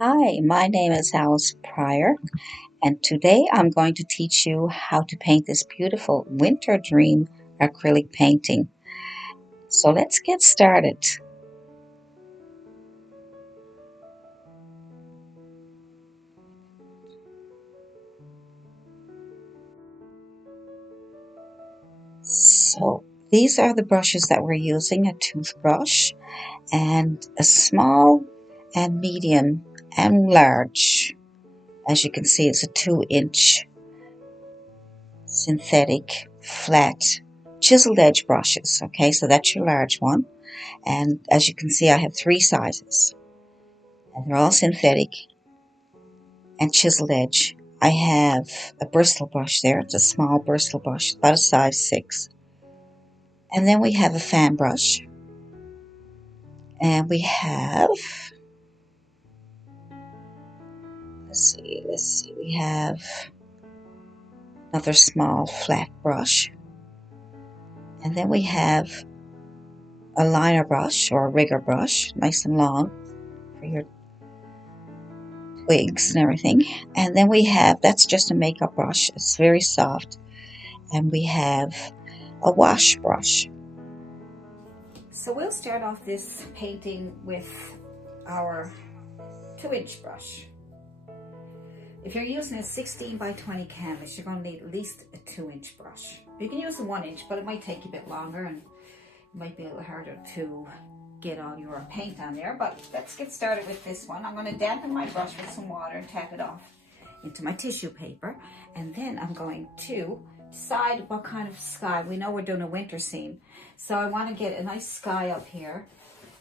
Hi, my name is Allison Pryor, and today I'm going to teach you how to paint this beautiful Winter Dream acrylic painting. So let's get started. So these are the brushes that we're using, a toothbrush and a small and medium and large. As you can see, it's a 2-inch synthetic flat chiseled edge brushes. Okay, so that's your large one. And as you can see, I have 3 sizes. And they're all synthetic and chiseled edge. I have a bristle brush there. It's a small bristle brush, about a size 6. And then we have a fan brush. And we have, let's see, we have another small flat brush. And then we have a liner brush or a rigger brush, nice and long for your twigs and everything. And then we have, that's just a makeup brush. It's very soft. And we have a wash brush. So we'll start off this painting with our 2-inch brush. If you're using a 16 by 20 canvas, you're going to need at least a 2-inch brush. You can use a 1-inch, but it might take you a bit longer and it might be a little harder to get all your paint on there. But let's get started with this one. I'm going to dampen my brush with some water and tap it off into my tissue paper. And then I'm going to decide what kind of sky. We know we're doing a winter scene, so I want to get a nice sky up here,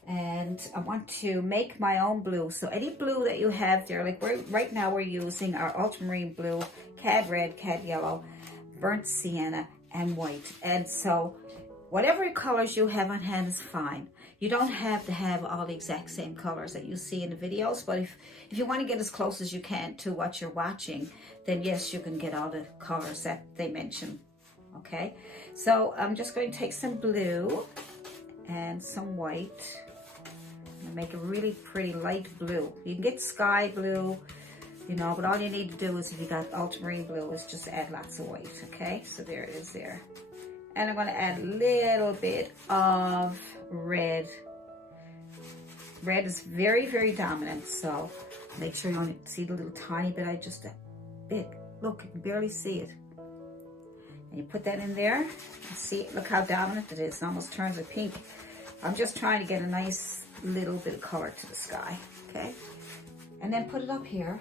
and I want to make my own blue. So any blue that you have there, like right now we're using our ultramarine blue, cad red, cad yellow, burnt sienna, and white. And so whatever colors you have on hand is fine. You don't have to have all the exact same colors that you see in the videos, but if you want to get as close as you can to what you're watching, then yes, you can get all the colors that they mention, okay? So I'm just going to take some blue and some white and make a really pretty light blue. You can get sky blue, you know, but all you need to do is, if you got ultramarine blue, is just add lots of white, okay? So there it is there. And I'm going to add a little bit of red. Red is very, very dominant, so make sure you only see the little tiny bit. Just a bit. Look, you can barely see it. And you put that in there. See, look how dominant it is. It almost turns it pink. I'm just trying to get a nice little bit of color to the sky, okay? And then put it up here.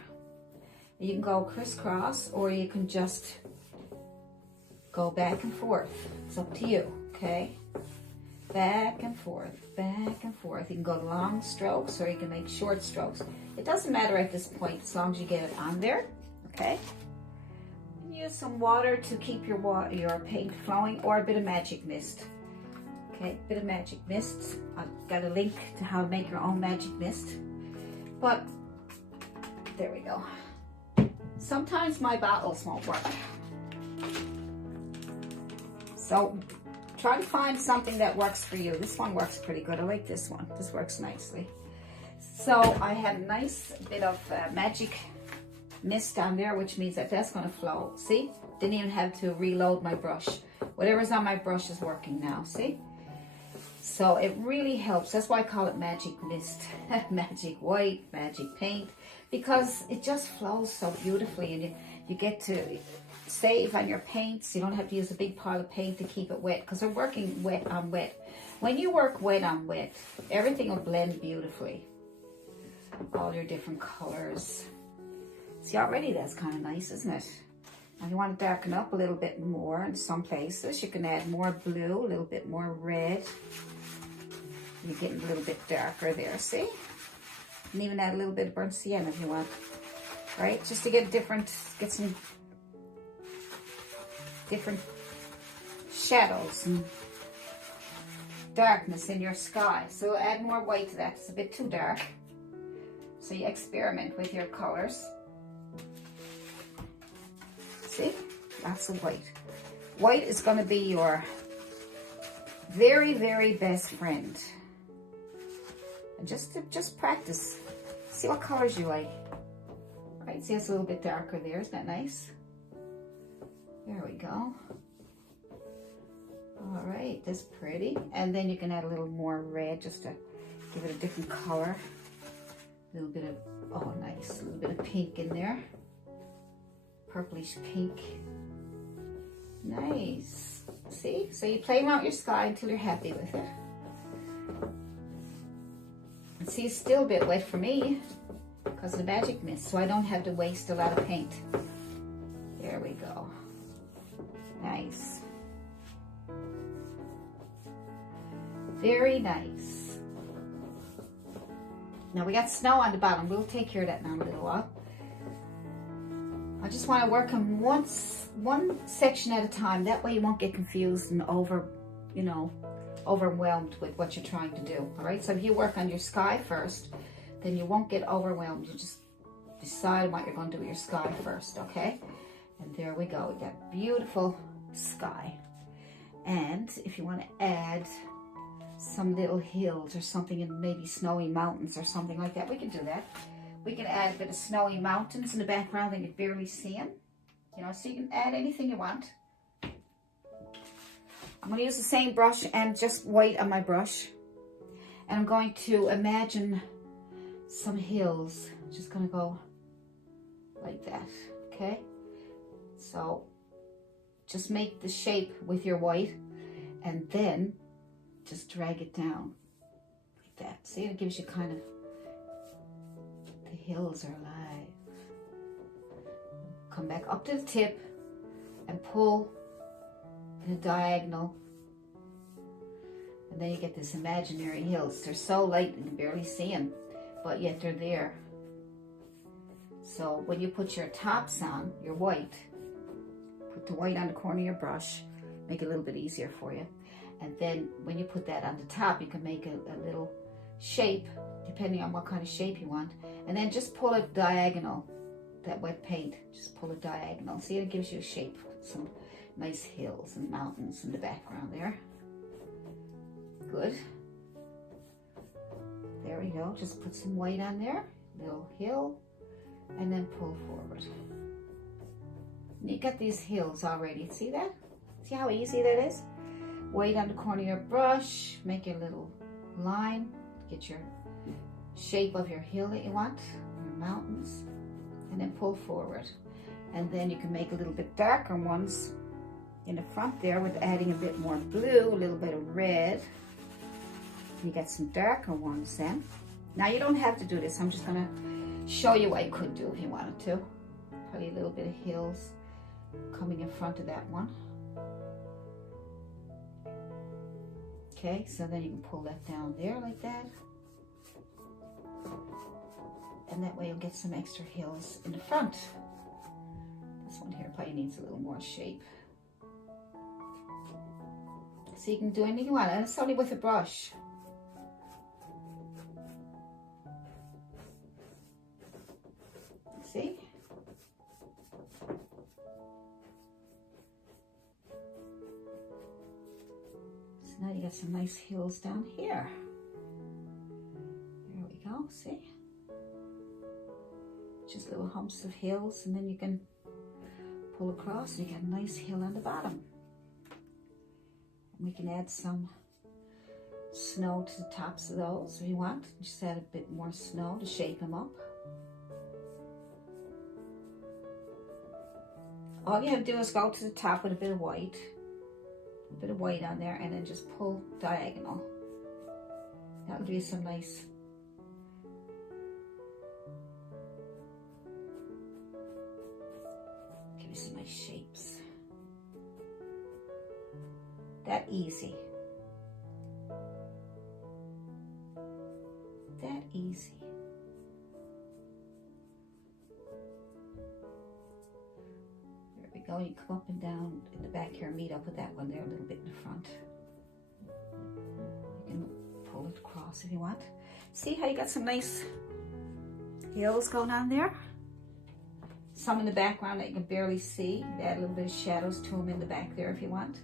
You can go crisscross, or you can just go back and forth. It's up to you, okay? Back and forth, back and forth. You can go long strokes or you can make short strokes. It doesn't matter at this point as long as you get it on there, okay? And use some water to keep your paint flowing, or a bit of magic mist. Okay, a bit of magic mist. I've got a link to how to make your own magic mist. But there we go. Sometimes my bottles won't work. So try to find something that works for you. This one works pretty good. I like this one. This works nicely. So I have a nice bit of magic mist on there, which means that that's going to flow. See? Didn't even have to reload my brush. Whatever's on my brush is working now. See? So it really helps. That's why I call it magic mist. Magic white, magic paint. Because it just flows so beautifully, and you get to save on your paints. You don't have to use a big pile of paint to keep it wet, because they're working wet on wet. When you work wet on wet, everything will blend beautifully. All your different colors. See, already that's kind of nice, isn't it? Now you want to darken up a little bit more in some places. You can add more blue, a little bit more red. You're getting a little bit darker there, see? And even add a little bit of burnt sienna if you want, right? Just to get some different shadows and darkness in your sky. So add more white to that. It's a bit too dark. So you experiment with your colors. See? Lots of white. White is going to be your very, very best friend. And just practice. See what colors you like. Right, see it's a little bit darker there, isn't that nice? There we go. All right, that's pretty. And then you can add a little more red just to give it a different color. A little bit of, oh nice, a little bit of pink in there. Purplish pink. Nice. See? So you play around with your sky until you're happy with it. And see, it's still a bit wet for me because of the magic mist, so I don't have to waste a lot of paint. There we go. Nice. Very nice. Now we got snow on the bottom. We'll take care of that now in a little while. I just want to work on one section at a time. That way you won't get confused and overwhelmed with what you're trying to do. All right, so if you work on your sky first, then you won't get overwhelmed. You just decide what you're going to do with your sky first, okay? And there we go. We got beautiful sky. And if you want to add some little hills or something, and maybe snowy mountains or something like that, we can do that. We can add a bit of snowy mountains in the background and you barely see them. You know, so you can add anything you want. I'm going to use the same brush and just white on my brush. And I'm going to imagine some hills. I'm just going to go like that, okay? So just make the shape with your white and then just drag it down like that. See, it gives you kind of, the hills are alive. Come back up to the tip and pull in a diagonal. And then you get this imaginary hills. They're so light you can barely see them, but yet they're there. So when you put your tops on, your white, put the white on the corner of your brush, make it a little bit easier for you. And then when you put that on the top, you can make a little shape, depending on what kind of shape you want. And then just pull it diagonal, that wet paint, just pull it diagonal. See, it gives you a shape, some nice hills and mountains in the background there. Good. There we go, just put some white on there, little hill, and then pull forward. And you got these hills already, see that? See how easy that is? White on the corner of your brush, make your little line, get your shape of your hill that you want, your mountains, and then pull forward. And then you can make a little bit darker ones in the front there with adding a bit more blue, a little bit of red. You get some darker ones then. Now you don't have to do this, I'm just gonna show you what you could do if you wanted to. Probably a little bit of hills coming in front of that one. Okay, so then you can pull that down there like that. And that way you'll get some extra hills in the front. This one here probably needs a little more shape. So you can do anything you want, and it's only with a brush. See? Now you got some nice hills down here. There we go, see? Just little humps of hills, and then you can pull across and you got a nice hill on the bottom. And we can add some snow to the tops of those if you want. Just add a bit more snow to shape them up. All you have to do is go to the top with a bit of white on there, and then just pull diagonal. That'll give you some nice shapes. That easy. That easy. There we go. You come up and down in the back here, meet up with that one there a little bit in the front. You can pull it across if you want. See how you got some nice hills going on there? Some in the background that you can barely see. Add a little bit of shadows to them in the back there if you want.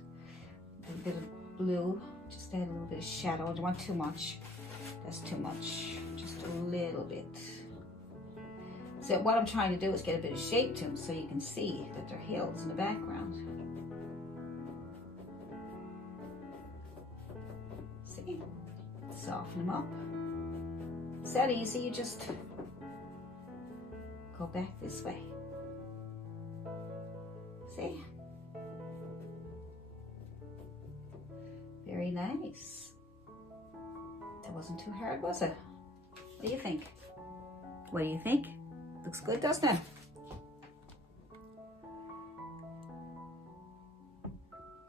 A little bit of blue. Just add a little bit of shadow. I don't want too much. That's too much. Just a little bit. So what I'm trying to do is get a bit of shape to them so you can see that they're hills in the background. See? Soften them up. It's that easy, you just go back this way. See? Very nice. That wasn't too hard, was it? What do you think? What do you think? Looks good, doesn't it?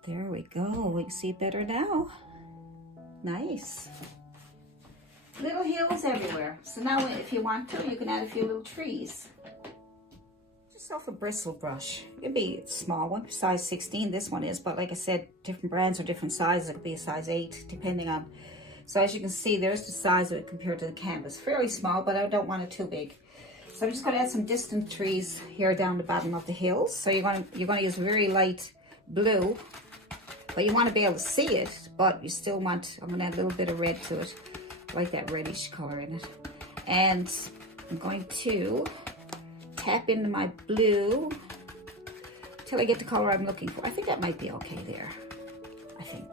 There we go. We can see it better now. Nice. Little hills everywhere. So now if you want to, you can add a few little trees. Just off a bristle brush. It could be a small one, size 16 this one is, but like I said, different brands are different sizes. It could be a size 8 depending on. So as you can see, there's the size of it compared to the canvas. Fairly small, but I don't want it too big. So I'm just going to add some distant trees here down the bottom of the hills. So you're going to use very light blue, but you want to be able to see it, but you still want, I'm going to add a little bit of red to it, like that reddish color in it. And I'm going to tap into my blue till I get the color I'm looking for. I think that might be okay there, I think.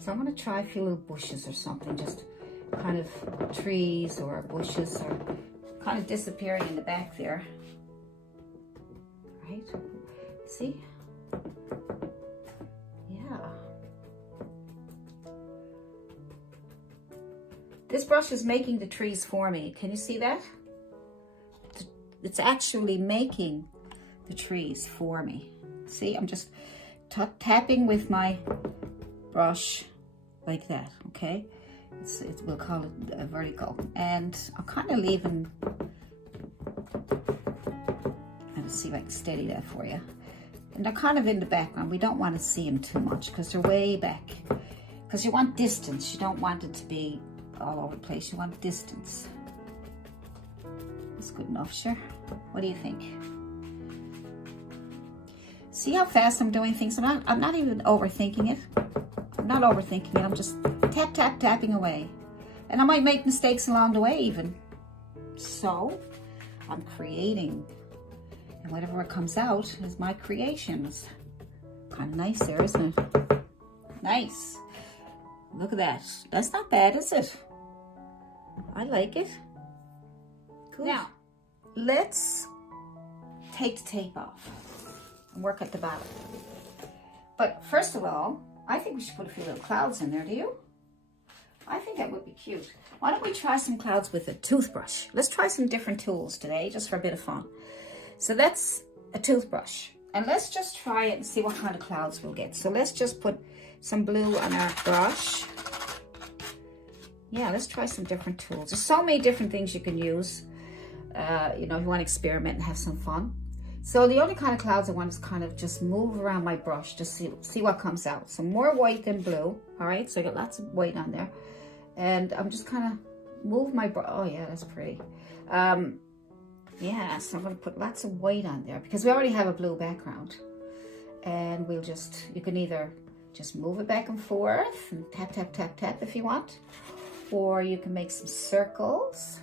So I'm going to try a few little bushes or something, just kind of trees or bushes or kind of disappearing in the back there. Right? See? Yeah. This brush is making the trees for me. Can you see that? It's actually making the trees for me. See, I'm just tapping with my brush like that, okay? We'll call it a vertical. And I'm kind of leaving, let's see if I can steady that for you. And they're kind of in the background. We don't want to see them too much because they're way back. Because you want distance. You don't want it to be all over the place. You want distance. That's good enough, sure. What do you think? See how fast I'm doing things? I'm not even overthinking it. I'm not overthinking it. I'm just tap, tap, tapping away. And I might make mistakes along the way even. So I'm creating. And whatever comes out is my creations. Kind of nice there, isn't it? Nice. Look at that. That's not bad, is it? I like it. Cool. Now, let's take the tape off and work at the bottom. But first of all, I think we should put a few little clouds in there, do you? I think that would be cute. Why don't we try some clouds with a toothbrush? Let's try some different tools today, just for a bit of fun. So that's a toothbrush. And let's just try it and see what kind of clouds we'll get. So let's just put some blue on our brush. Yeah, let's try some different tools. There's so many different things you can use, you know, if you want to experiment and have some fun. So the only kind of clouds I want is kind of just move around my brush to see what comes out. So more white than blue, all right? So I got lots of white on there. And I'm just kind of move my brush. Oh yeah, that's pretty. Yeah, so I'm going to put lots of white on there because we already have a blue background. And we'll just, you can either just move it back and forth and tap, tap, tap, tap if you want. Or you can make some circles.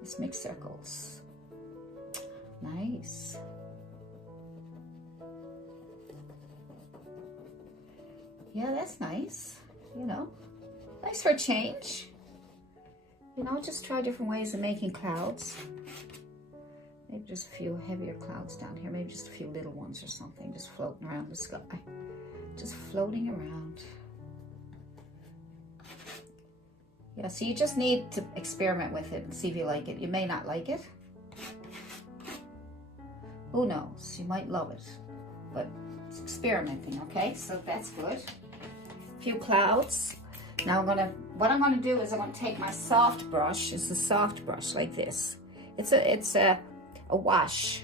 Let's make circles. Nice. Yeah, that's nice. You know, nice for a change. You know, just try different ways of making clouds. Maybe just a few heavier clouds down here. Maybe just a few little ones or something, just floating around the sky. Just floating around. Yeah, so you just need to experiment with it and see if you like it. You may not like it. Who knows? You might love it. But it's experimenting, okay? So that's good. A few clouds. Now what I'm gonna do is I'm gonna take my soft brush. It's a soft brush like this. It's a wash.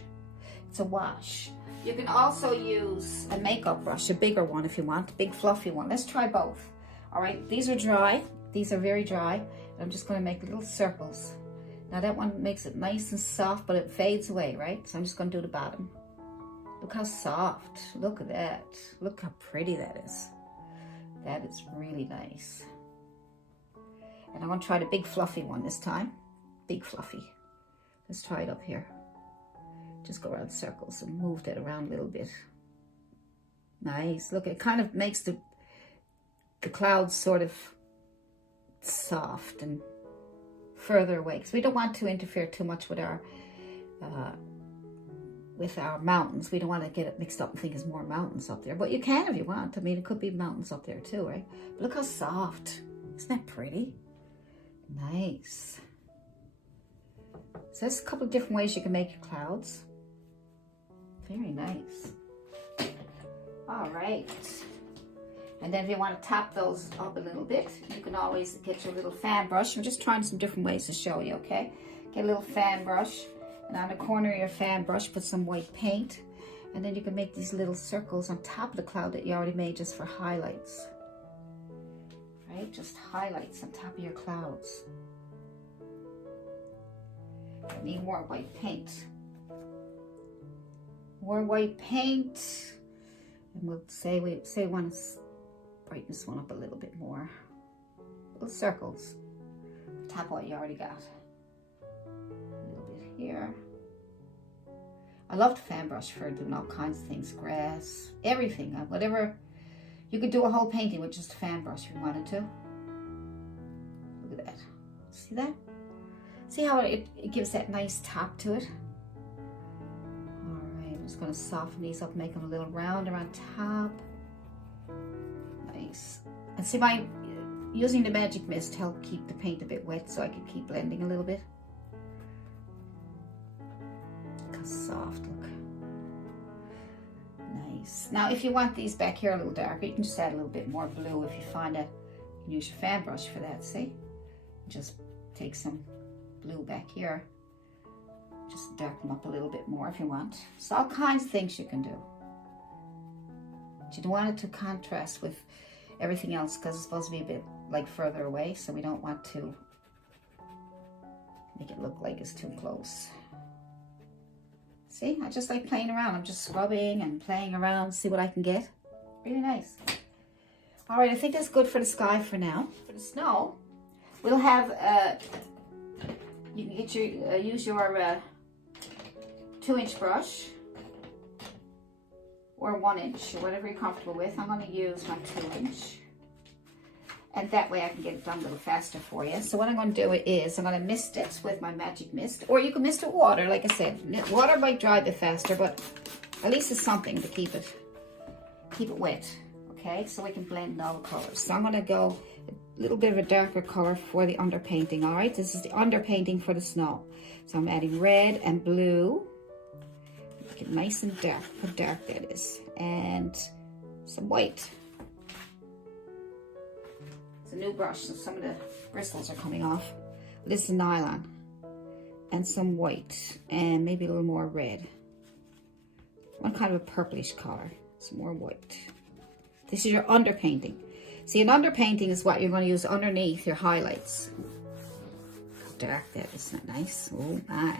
It's a wash. You can also use a makeup brush, a bigger one if you want, a big fluffy one. Let's try both. All right, these are dry. These are very dry. I'm just gonna make little circles. Now that one makes it nice and soft, but it fades away, right? So I'm just gonna do the bottom. Look how soft, look at that. Look how pretty that is. That is really nice. And I'm gonna try the big fluffy one this time. big fluffy. Let's try it up here. Just go around circles and move that around a little bit. Nice. Look, it kind of makes the clouds sort of soft and further away, because we don't want to interfere too much with our mountains. We don't want to get it mixed up and think there's more mountains up there, but you can if you want. I mean, it could be mountains up there too, right? But look how soft. Isn't that pretty? Nice. So there's a couple of different ways you can make your clouds. Very nice. All right. And then if you want to top those up a little bit, you can always get your little fan brush. I'm just trying some different ways to show you, okay? Get a little fan brush, and on the corner of your fan brush, put some white paint. And then you can make these little circles on top of the cloud that you already made just for highlights. Right? Just highlights on top of your clouds. I need more white paint. More white paint. And we'll say we want to brighten this one up a little bit more. Little circles. Top of what you already got. A little bit here. I love the fan brush for doing all kinds of things. Grass, everything, whatever. You could do a whole painting with just a fan brush if you wanted to. Look at that. See that? See how it gives that nice top to it? All right, I'm just going to soften these up, make them a little round around top. Nice. And see, using the magic mist helped keep the paint a bit wet so I could keep blending a little bit. Look how soft, look. Nice. Now, if you want these back here a little darker, you can just add a little bit more blue if you find that. You can use your fan brush for that, see? Just take some blue back here. Just darken them up a little bit more if you want. So all kinds of things you can do. But you don't want it to contrast with everything else because it's supposed to be a bit like further away, so we don't want to make it look like it's too close. See, I just like playing around. I'm just scrubbing and playing around, see what I can get. Really nice. All right, I think that's good for the sky for now. For the snow, we'll have, you can get your, use your 2-inch brush or 1-inch, or whatever you're comfortable with. I'm going to use my 2-inch. And that way I can get it done a little faster for you. So what I'm going to do is I'm going to mist it with my magic mist. Or you can mist it with water, like I said. Water might dry a bit faster, but at least it's something to keep it wet. Okay, so we can blend all the colors. So I'm going to go a little bit of a darker color for the underpainting, all right? This is the underpainting for the snow. So I'm adding red and blue. Make it nice and dark, how dark that is. And some white. It's a new brush, so some of the bristles are coming off. This is nylon. And some white, and maybe a little more red. One kind of a purplish color. Some more white. This is your underpainting. See, an underpainting is what you're going to use underneath your highlights. How dark that is, isn't that nice? Oh my.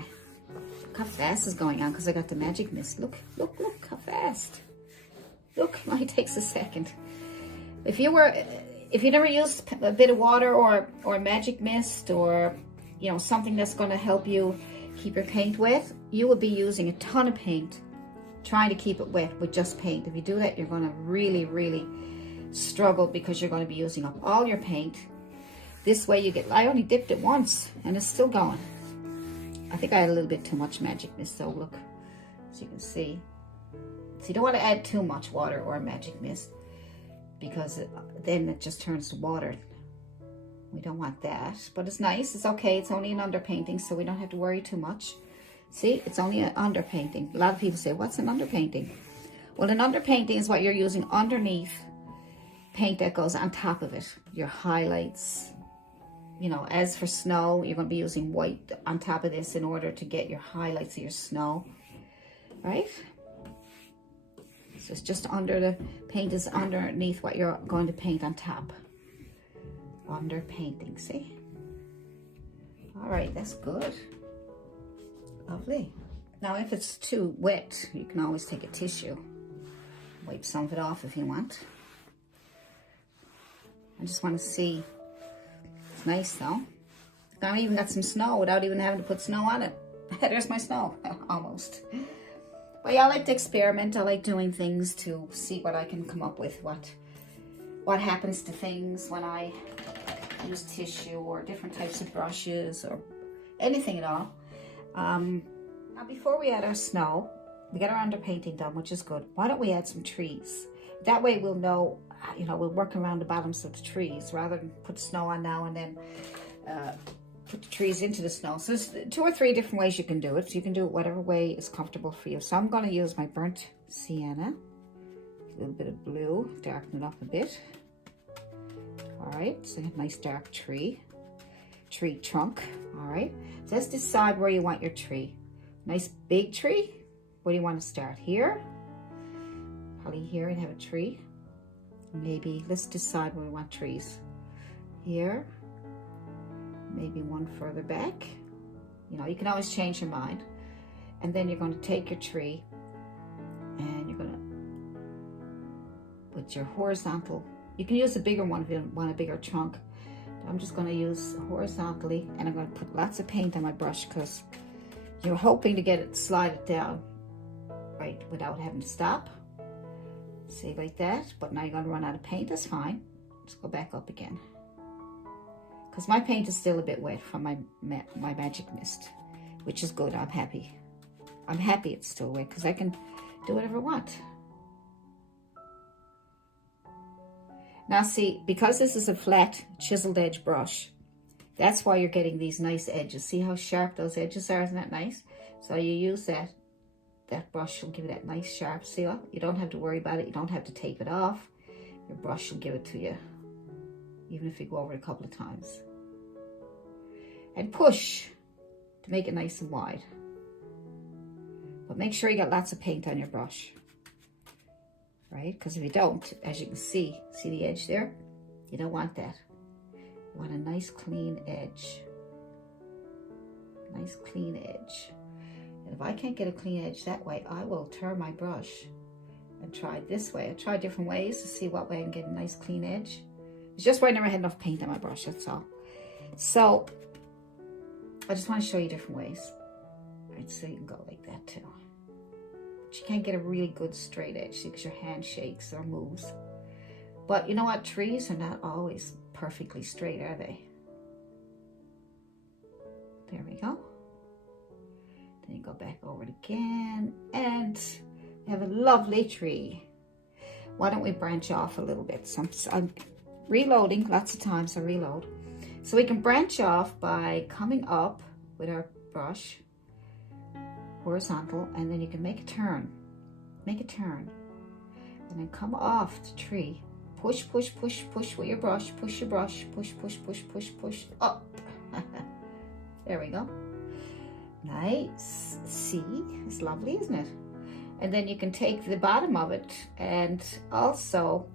Look how fast is going on because I got the magic mist. Look, look, look how fast. Look, it only takes a second. If you never used a bit of water or magic mist or, you know, something that's going to help you keep your paint wet, you would be using a ton of paint trying to keep it wet with just paint. If you do that, you're going to really, really struggle because you're going to be using up all your paint. This way you get, I only dipped it once and it's still going. I think I had a little bit too much magic mist, so look, as you can see. So you don't want to add too much water or magic mist because then it just turns to water. We don't want that, but it's nice, it's okay. It's only an underpainting, so we don't have to worry too much. See, it's only an underpainting. A lot of people say, what's an underpainting? Well, an underpainting is what you're using underneath paint that goes on top of it. Your highlights. You know, as for snow, you're going to be using white on top of this in order to get your highlights of your snow. Right? So it's just under the paint is underneath what you're going to paint on top. Underpainting, see? All right, that's good. Lovely. Now, if it's too wet, you can always take a tissue. Wipe some of it off if you want. I just want to see. It's nice though. I even got some snow without even having to put snow on it. There's my snow, almost. But yeah, I like to experiment. I like doing things to see what I can come up with, what happens to things when I use tissue or different types of brushes or anything at all. Now before we add our snow, we get our underpainting done, which is good. Why don't we add some trees? That way we'll know, you know, we'll work around the bottoms of the trees rather than put snow on now and then put the trees into the snow. So there's 2 or 3 different ways you can do it. So you can do it whatever way is comfortable for you. So I'm going to use my burnt sienna, a little bit of blue, darken it up a bit. All right, so a nice dark tree trunk. All right, so let's decide where you want your tree. Nice big tree. Where do you want to start? Here? Probably here and have a tree. Maybe let's decide where we want trees. Here. Maybe one further back. You know, you can always change your mind. And then you're going to take your tree and you're going to put your horizontal. You can use a bigger one if you want a bigger trunk. I'm just going to use horizontally, and I'm going to put lots of paint on my brush because you're hoping to get it, slide it down right without having to stop. See, like that. But now you're going to run out of paint. That's fine. Just go back up again. Because my paint is still a bit wet from my magic mist, which is good. I'm happy. I'm happy it's still wet because I can do whatever I want. Now see, because this is a flat chiseled edge brush, that's why you're getting these nice edges. See how sharp those edges are? Isn't that nice? So you use that brush will give you that nice sharp seal. You don't have to worry about it. You don't have to tape it off. Your brush will give it to you, even if you go over it a couple of times. And push to make it nice and wide. But make sure you got lots of paint on your brush. Right? Because if you don't, as you can see the edge there? You don't want that. You want a nice clean edge. Nice clean edge. And if I can't get a clean edge that way, I will turn my brush and try it this way. I try different ways to see what way I can get a nice clean edge. It's just where I never had enough paint on my brush, that's all. So, I just want to show you different ways. Right, so you can go like that too. But you can't get a really good straight edge because your hand shakes or moves. But you know what? Trees are not always perfectly straight, are they? There we go. Then you go back over it again and you have a lovely tree. Why don't we branch off a little bit? So I'm reloading, lots of times I reload. So we can branch off by coming up with our brush, horizontal, and then you can make a turn. Make a turn. And then come off the tree. Push, push, push, push with your brush. Push your brush. Push, push, push, push, push. Up. There we go. Nice. See? It's lovely, isn't it? And then you can take the bottom of it and also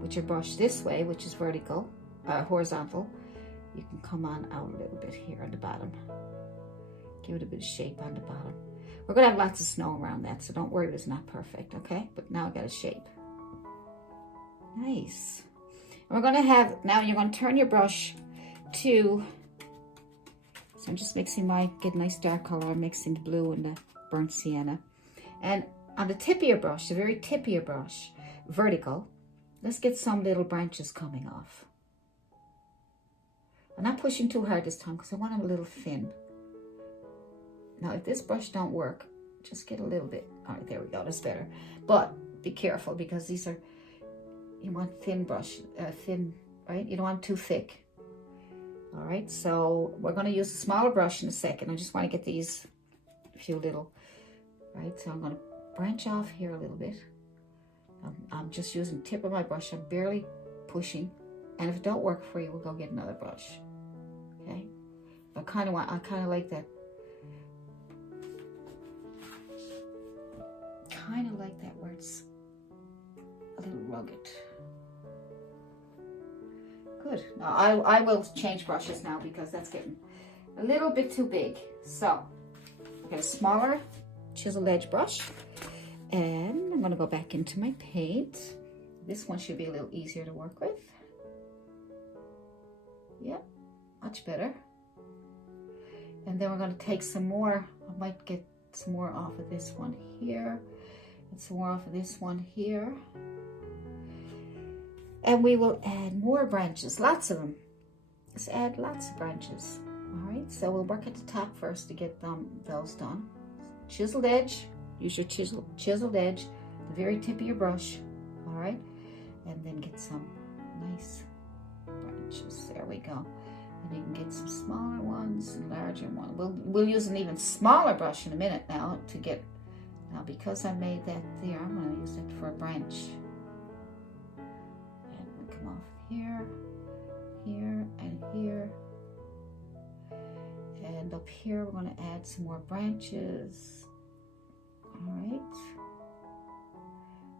with your brush this way, which is vertical, horizontal, you can come on out a little bit here on the bottom. Give it a bit of shape on the bottom. We're going to have lots of snow around that, so don't worry if it's not perfect, okay? But now I got a shape. Nice. And we're going to have, now you're going to turn your brush to, so I'm just mixing get a nice dark color. I'm mixing the blue and the burnt sienna. And on the tip of your brush, the very tip of your brush, vertical, let's get some little branches coming off. I'm not pushing too hard this time because I want them a little thin. Now, if this brush don't work, just get a little bit. All right, there we go. That's better. But be careful because these are, you want thin brush, thin, right? You don't want too thick. All right, so we're going to use a smaller brush in a second. I just want to get these few little, right? So I'm going to branch off here a little bit. I'm just using the tip of my brush. I'm barely pushing. And if it don't work for you, we'll go get another brush. Okay? I kind of like that. Kind of like that where it's a little rugged. Good. Now I will change brushes now because that's getting a little bit too big. So I got a smaller chiseled edge brush, and I'm going to go back into my paint. This one should be a little easier to work with. Yep. much better. And then we're going to take some more. I might get some more off of this one here, and some more off of this one here. And we will add more branches, lots of them. Let's add lots of branches. All right, so we'll work at the top first to get those done. Chiseled edge, use your chiseled edge, the very tip of your brush, all right? And then get some nice branches, there we go. And you can get some smaller ones and larger ones. We'll use an even smaller brush in a minute now to get, now because I made that there, I'm gonna use it for a branch. And we come off here, here, and here. And up here, we're gonna add some more branches. All right.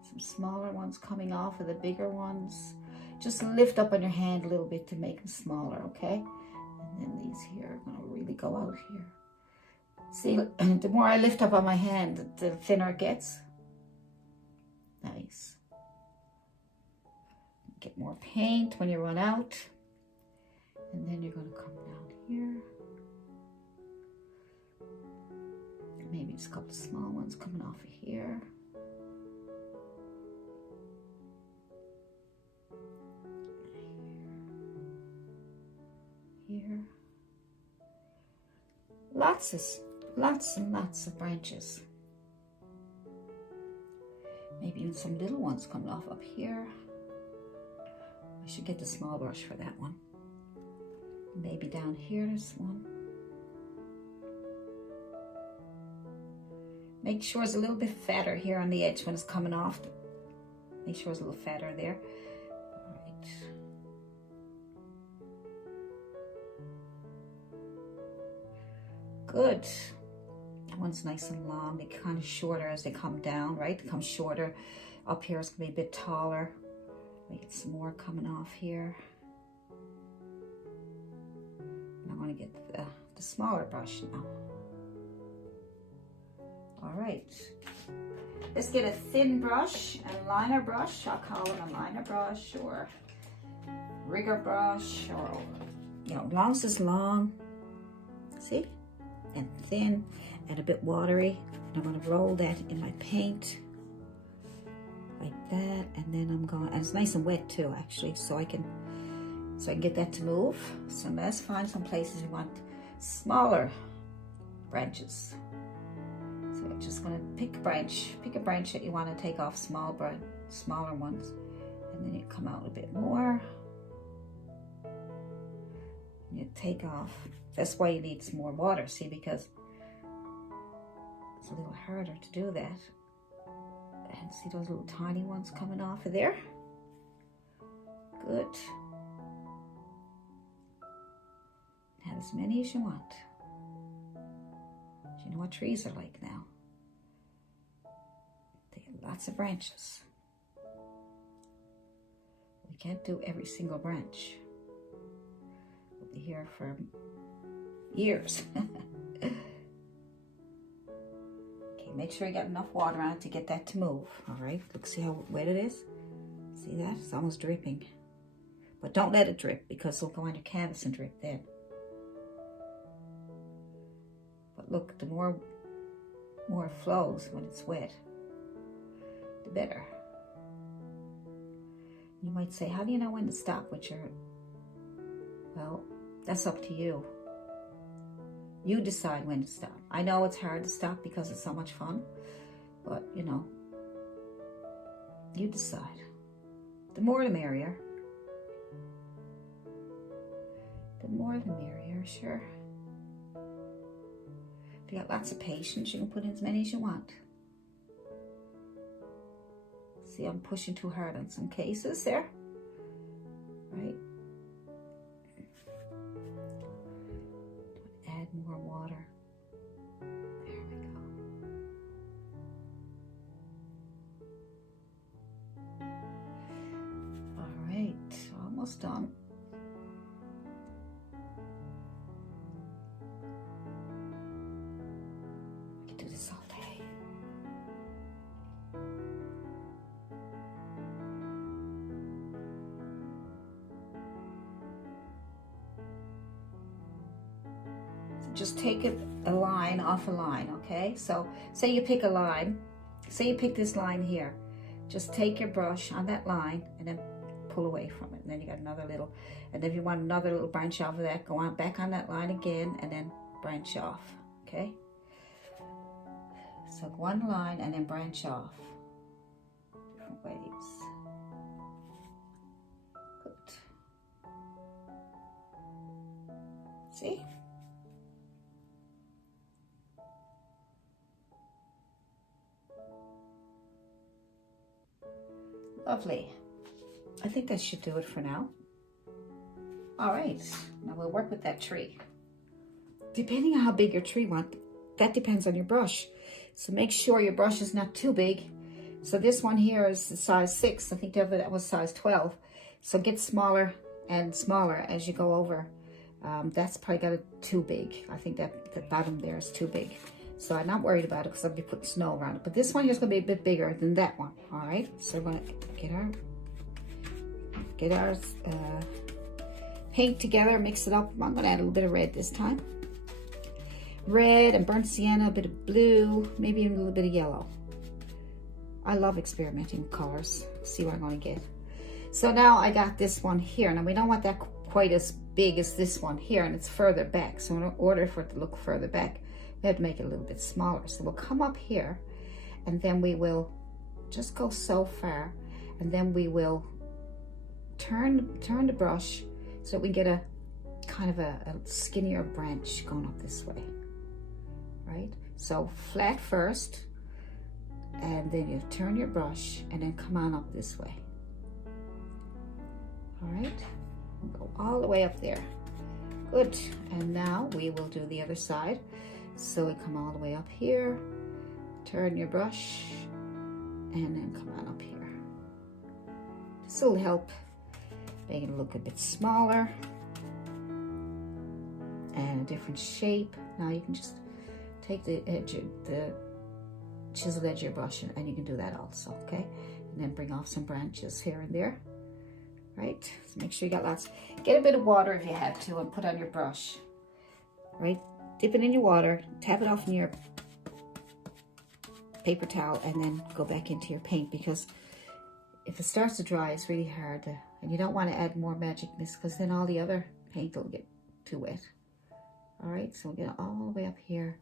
Some smaller ones coming off of the bigger ones. Just lift up on your hand a little bit to make them smaller, okay? And then these here are gonna really go out here. See, the more I lift up on my hand, the thinner it gets. Nice. Get more paint when you run out. And then you're gonna come down here. Maybe just a couple of small ones coming off of here. Here. Lots and lots of branches. Maybe even some little ones coming off up here. I should get the small brush for that one. Maybe down here there's one. Make sure it's a little bit fatter here on the edge when it's coming off. Make sure it's a little fatter there. All right. Good. That one's nice and long. They're kind of shorter as they come down, right? They come shorter. Up here it's gonna be a bit taller. We get some more coming off here. And I want to get the smaller brush now. All right. Let's get a thin brush, a liner brush. I'll call it a liner brush or rigger brush, or, you know, long as long. See? And thin and a bit watery. And I'm going to roll that in my paint like that, and then I'm going, and it's nice and wet too, actually, so I can get that to move. So let's find some places you want smaller branches. So I'm just going to pick a branch that you want to take off smaller ones, and then you come out a bit more. And you take off. That's why you need some more water, see, because it's a little harder to do that. And see those little tiny ones coming off of there? Good. Have as many as you want. You know what trees are like now. They get lots of branches. We can't do every single branch. We'll be here for years. Make sure you got enough water on it to get that to move. All right, look, see how wet it is? See that? It's almost dripping. But don't let it drip, because it'll go on your canvas and drip then. But look, the more it flows when it's wet, the better. You might say, how do you know when to stop with your... Well, that's up to you. You decide when to stop. I know it's hard to stop because it's so much fun, but you know, you decide. The more the merrier. The more the merrier, sure. If you got lots of patience, you can put in as many as you want. See, I'm pushing too hard on some cases there, right? Add more water. There we go. All right, almost done. I can do this all day. just take a line off a line, okay? So say you pick a line, say you pick this line here. Just take your brush on that line and then pull away from it. And then you got another little, and if you want another little branch off of that, go on back on that line again and then branch off, okay? So one line and then branch off. Different ways. Good. See? Lovely. I think that should do it for now. All right, now we'll work with that tree. Depending on how big your tree wants, that depends on your brush. So make sure your brush is not too big. So this one here is size 6. I think the other that was size 12. So get smaller and smaller as you go over. That's probably got it too big. I think that the bottom there is too big. So I'm not worried about it because I'll be putting snow around it. But this one here is going to be a bit bigger than that one. All right. So we're going to get our paint together, mix it up. I'm going to add a little bit of red this time. Red and burnt sienna, a bit of blue, maybe even a little bit of yellow. I love experimenting with colors. See what I'm going to get. So now I got this one here. Now we don't want that quite as big as this one here, and it's further back. So in order for it to look further back, we have to make it a little bit smaller. So we'll come up here, and then we will just go so far, and then we will turn the brush so we get a kind of a skinnier branch going up this way, right? So flat first, and then you turn your brush and then come on up this way. All right, we'll go all the way up there. Good, and now we will do the other side. So we come all the way up here, turn your brush, and then come on up here. This will help make it look a bit smaller and a different shape. Now you can just take the edge, the chiseled edge of your brush, and you can do that also, okay? And then bring off some branches here and there, right? So make sure you got lots. Get a bit of water if you have to and put on your brush, right? Dip it in your water, tap it off in your paper towel, and then go back into your paint, because if it starts to dry, it's really hard to, and you don't want to add more magic mist because then all the other paint will get too wet. All right, so we'll get all the way up here,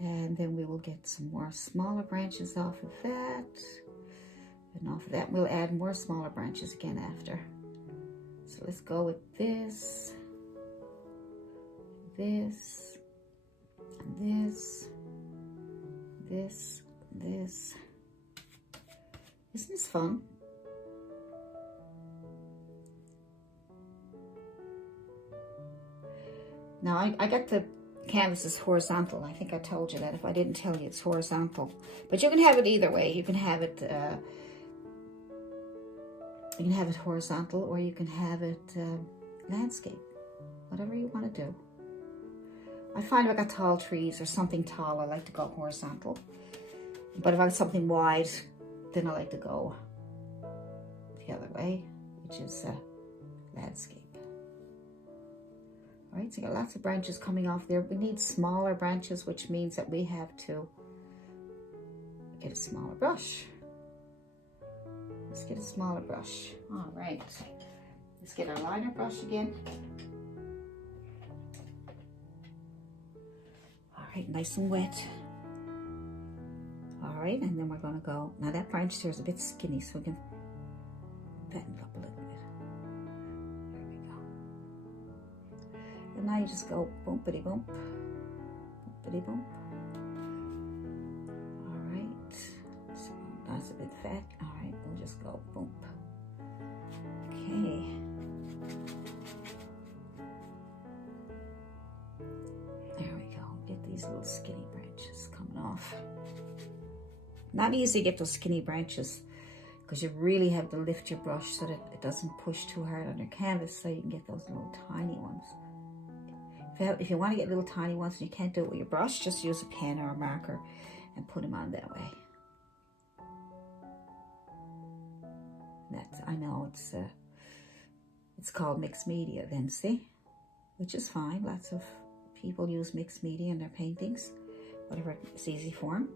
and then we will get some more smaller branches off of that, and off of that we'll add more smaller branches again after. So let's go with this, this, this, this, this. Isn't this fun? Now I got the canvas horizontal. I think I told you that. If I didn't tell you, it's horizontal. But you can have it either way. You can have it horizontal, or you can have it landscape. Whatever you want to do. I find if I got tall trees or something tall, I like to go horizontal. But if I got something wide, then I like to go the other way, which is landscape. All right, so you got lots of branches coming off there. We need smaller branches, which means that we have to get a smaller brush. Let's get a smaller brush. All right, let's get our liner brush again. All right, nice and wet. All right, and then we're gonna go, now that branch there is a bit skinny, so we can fatten it up a little bit. There we go. And now you just go bumpity bump, bumpity bump. All right, so that's a bit fat. All right, we'll just go bump. Okay. There we go. Get these little skinny branches coming off. Not easy to get those skinny branches because you really have to lift your brush so that it doesn't push too hard on your canvas, so you can get those little tiny ones. If you want to get little tiny ones and you can't do it with your brush, just use a pen or a marker and put them on that way. That's, I know it's called mixed media then, see? Which is fine. Lots of people use mixed media in their paintings, whatever is easy for them.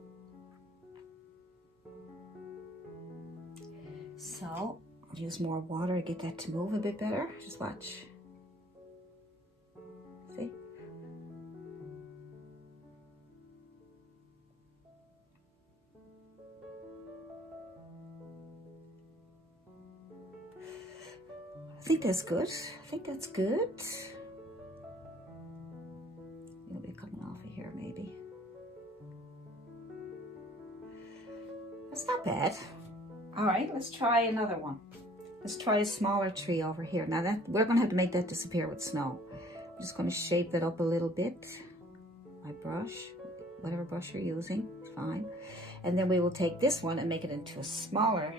So I'll use more water to get that to move a bit better. Just watch. See? I think that's good. I think that's good. It'll be coming off of here, maybe. That's not bad. All right, let's try another one. Let's try a smaller tree over here. Now that we're gonna have to make that disappear with snow. I'm just gonna shape that up a little bit. My brush, whatever brush you're using, it's fine. And then we will take this one and make it into a smaller.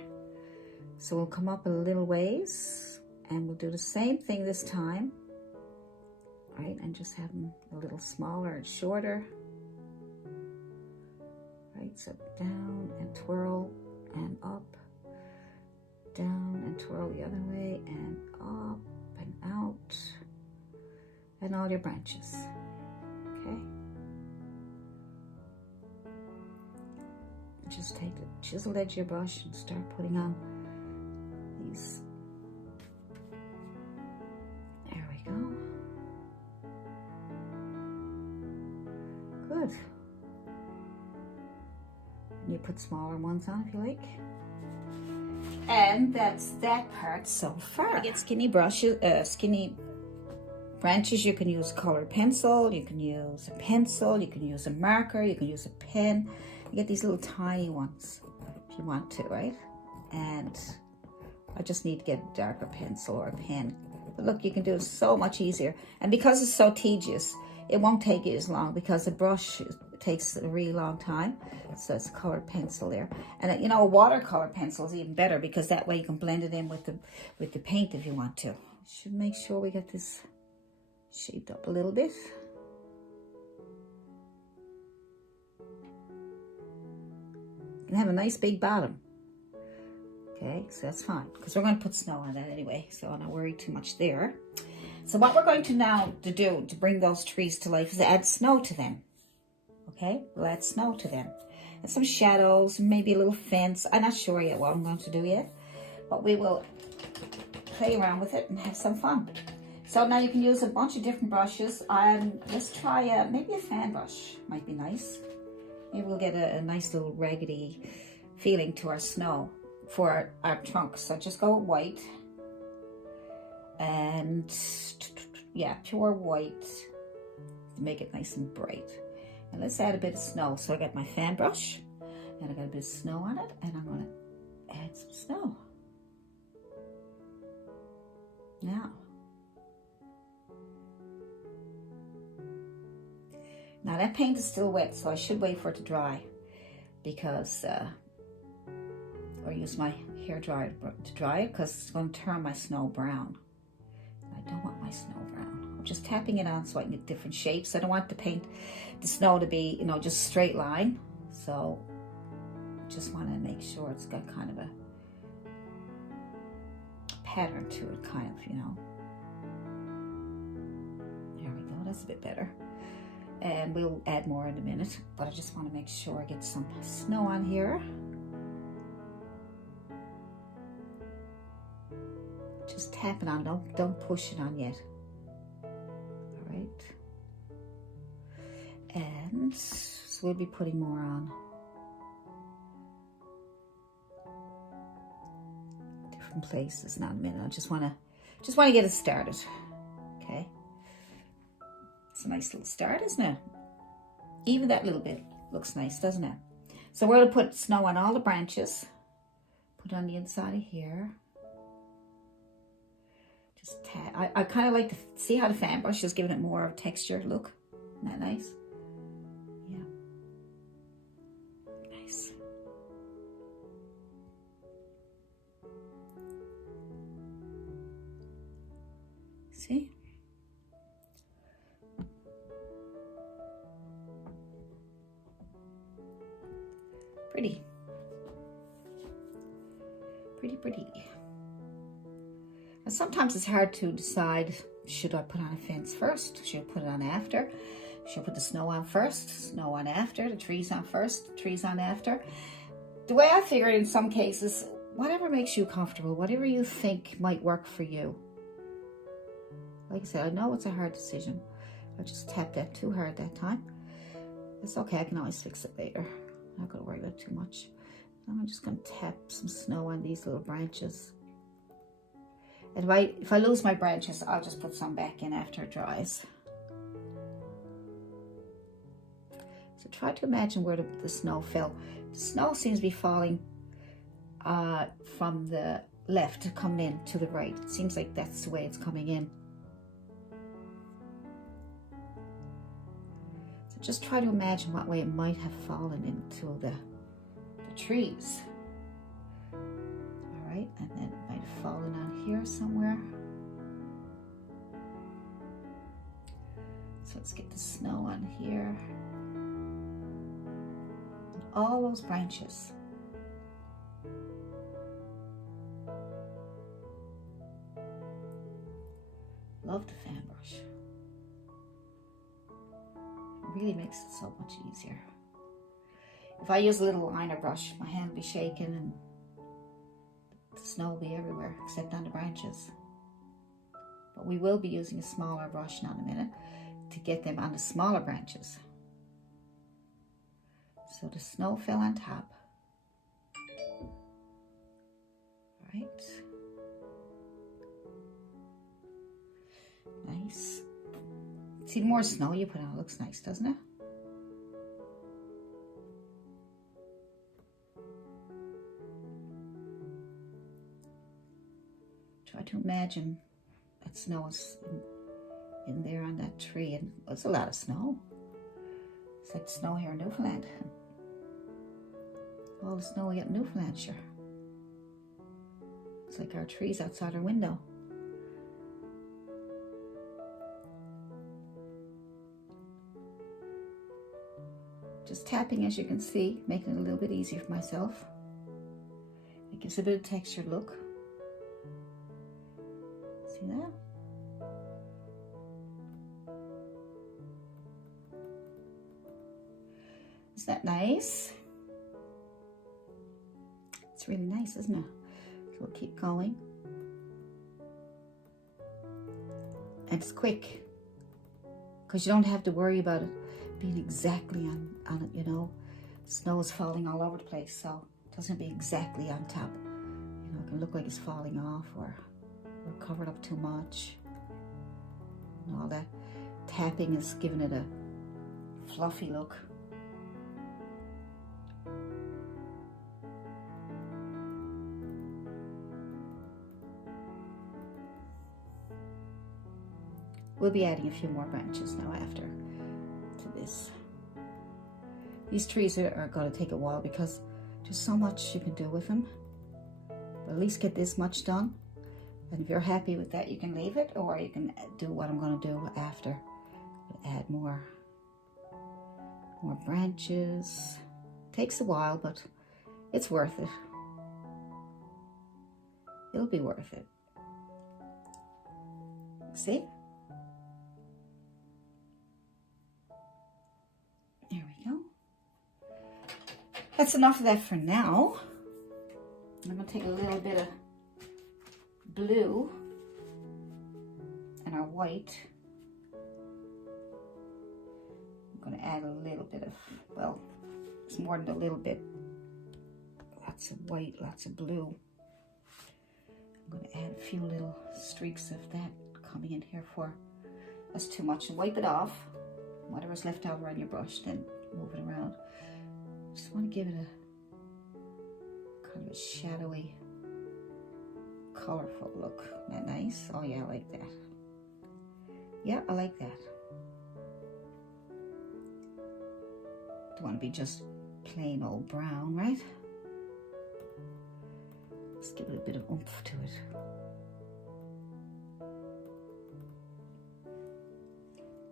So we'll come up a little ways and we'll do the same thing this time. All right, and just have them a little smaller and shorter. Right, so down and twirl and up. Down and twirl the other way and up and out. And all your branches, okay? Just take the chiseled edge of your brush and start putting on these. There we go. Good. And you put smaller ones on if you like. And that's that part so far. To get skinny brushes, skinny branches, you can use colored pencil, you can use a pencil, you can use a marker, you can use a pen. You get these little tiny ones if you want to, right? And I just need to get a darker pencil or a pen. But look, you can do it so much easier. And because it's so tedious, it won't take you as long because the brush takes a really long time. So it's a colored pencil there. And you know, a watercolor pencil is even better because that way you can blend it in with the paint if you want to. Should make sure we get this shaped up a little bit. And have a nice big bottom. Okay, so that's fine because we're going to put snow on that anyway, so I'm not worried too much there. So what we're going to now do to bring those trees to life is add snow to them. Okay, we'll add snow to them. And some shadows, maybe a little fence. I'm not sure yet what I'm going to do yet, but we will play around with it and have some fun. So now you can use a bunch of different brushes. Let's try maybe a fan brush, might be nice. Maybe we'll get a nice little raggedy feeling to our snow for our trunk. So just go with white. And yeah, pure white to make it nice and bright. And let's add a bit of snow. So I got my fan brush and I got a bit of snow on it, and I'm going to add some snow. Now that paint is still wet, so I should wait for it to dry because, or use my hair dryer to dry it because it's going to turn my snow brown. I don't want my snow brown. I'm just tapping it on so I can get different shapes. I don't want the snow to be, you know, just straight line. So just want to make sure it's got kind of a pattern to it, kind of, you know. There we go, that's a bit better. And we'll add more in a minute, but I just want to make sure I get some snow on here. Just tap it on, don't push it on yet. All right. And so we'll be putting more on. Different places now in a minute. I just want to get it started. Okay. It's a nice little start, isn't it? Even that little bit looks nice, doesn't it? So we're going to put snow on all the branches. Put it on the inside of here. Just tap. I kind of like to see how the fan brush is giving it more of a texture look. Isn't that nice? Yeah. Nice. See? Pretty. Pretty. And sometimes it's hard to decide should I put on a fence first? Should I put it on after? Should I put the snow on first, snow on after, the trees on first, trees on after? The way I figure it in some cases, whatever makes you comfortable, whatever you think might work for you. Like I said, I know it's a hard decision. I just tapped that too hard that time. It's okay, I can always fix it later. I'm not gonna worry about it too much. I'm just gonna tap some snow on these little branches. And if I lose my branches, I'll just put some back in after it dries. So try to imagine where the snow fell. The snow seems to be falling from the left, coming in to the right. It seems like that's the way it's coming in. So just try to imagine what way it might have fallen into the trees. All right, and then it might have fallen on here somewhere. So let's get the snow on here. All those branches. Love the fan brush. It really makes it so much easier. If I use a little liner brush, my hand will be shaking and the snow will be everywhere except on the branches. But we will be using a smaller brush now in a minute to get them on the smaller branches. So the snow fell on top. All right. Nice. See, the more snow you put on, it looks nice, doesn't it? Try to imagine that snow is in there on that tree, and it's a lot of snow. It's like snow here in Newfoundland. All the snow we get in Newfoundland, sure. It's like our trees outside our window. Just tapping, as you can see, making it a little bit easier for myself. It gives a bit of textured look. See that? Is that nice? It's really nice, isn't it? So we'll keep going. And it's quick, because you don't have to worry about it being exactly on it, you know. Snow is falling all over the place, so it doesn't be exactly on top. You know, it can look like it's falling off or covered up too much. And all that tapping is giving it a fluffy look. We'll be adding a few more branches now after to this. These trees are going to take a while because there's so much you can do with them. But at least get this much done. And if you're happy with that, you can leave it, or you can do what I'm going to do after. Add more branches. Takes a while, but it's worth it. It'll be worth it. See? There we go. That's enough of that for now. I'm going to take a little bit of blue and our white. I'm going to add a little bit of, well, it's more than a little bit. Lots of white, lots of blue. I'm going to add a few little streaks of that coming in here for, that's too much. And wipe it off. Whatever's left over on your brush, then move it around. Just want to give it a kind of a shadowy, colorful look. Isn't that nice? Oh yeah, I like that. Yeah, I like that. Don't want to be just plain old brown, right? Let's give it a bit of oomph to it.